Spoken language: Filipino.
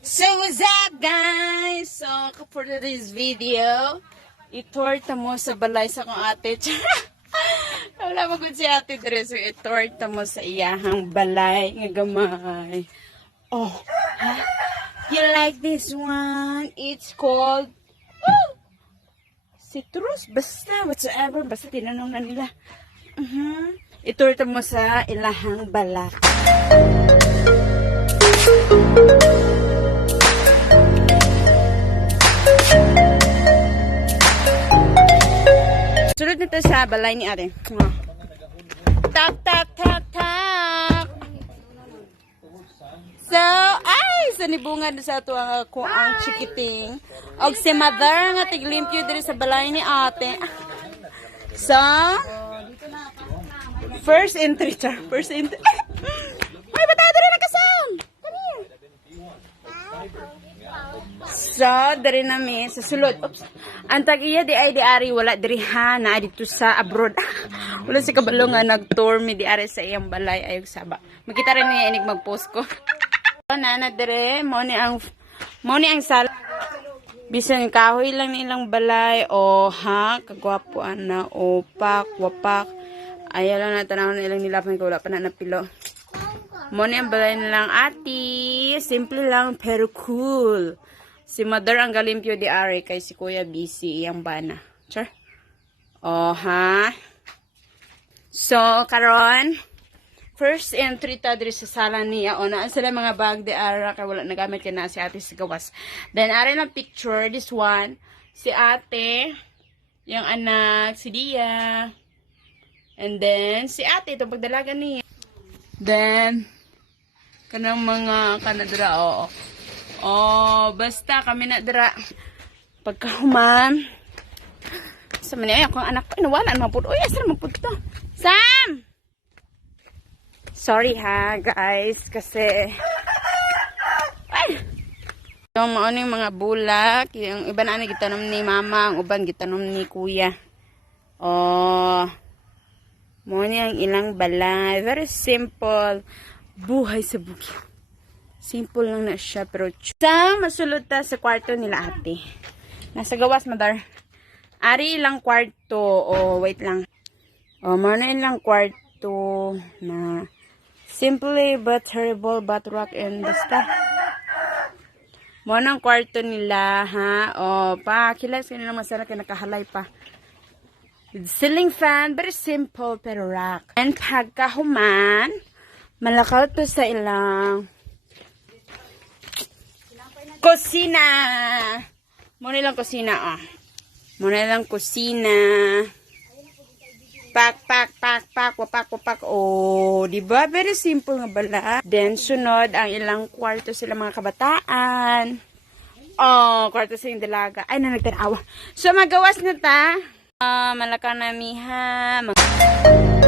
So what's up guys? So for today's video, itorta mo sa balay sa kong ate. Wala mo si ate dire so itorta mo sa iyahang balay nga gamay. Oh, ha? You like this one? It's called oh, citrus. Basta, whatsoever. Basta tinanong na nila. Uh-huh. Itorta mo sa ilahang balak. Sunod nito sa balay ni ate. Mwah. Tak, tak, tak, tak. So, ay, sa nibungan sa ito ang ako ang chikiting. Og si mother nga tiglimpyo diri sa balay ni ate. So, first entry, char. First entry. So, dari nami sa sulod. Oops. Ang tag-iya di ay di ari wala diri ha na dito sa abroad. wala si kabalo nga nag-tour mi di ari sa iyang balay ayog saba. Makita rin niya inig mag-post ko. na na dire mo ni ang mo ni ang sal bisan kahoy lang ni ilang balay o ha kagwapo ana o pak wapak ay lang na tanaw na ilang nilapang ko wala pa na napilo mo ni ang balay nilang ati simple lang pero cool Si mother ang galimpyo di are kay si kuya busy iyang bana. Sure? Oh, ha? So, karon first entry ta diri sa sala niya. O, naa sila mga bag di ara kay wala nagamit kay na si ate sa gawas. Then, are lang picture, this one, si ate, yung anak, si Dia, and then, si ate, itong pagdalaga niya. Then, kanang mga kanadra, oo. Oh, basta kami na dira. Pagkahuman. Sa man ay akong anak ko nawala na pud. Uy, asa man pud to? Sam. Sorry ha, guys, kasi ay. Yung mga yung mga bulak, yung iba na ni gitanom ni mama, ang uban gitanom ni kuya. Oh. Mo ang ilang balay. Very simple. Buhay sa bukid. Simple lang na siya, pero sa masulod ta sa kwarto nila ate. Nasa gawas, madar. Ari ilang kwarto, o wait lang. O, oh, na ilang kwarto na simply but terrible but rock and basta. Mo nang kwarto nila, ha? O, pa, kilas ka nila masarap kaya nakahalay pa. With ceiling fan, very simple pero rock. And pagkahuman, malakaw to sa ilang Kusina. Muna lang kusina, ah. Muna lang kusina. Pak, pak, pak, pak, wapak, wapak. Oh, di ba? Very simple nga bala. Then, sunod, ang ilang kwarto sila mga kabataan. Oh, kwarto sa yung dalaga. Ay, na nagtanawa. So, magawas na ta. Ah, malaka na miha. Mag-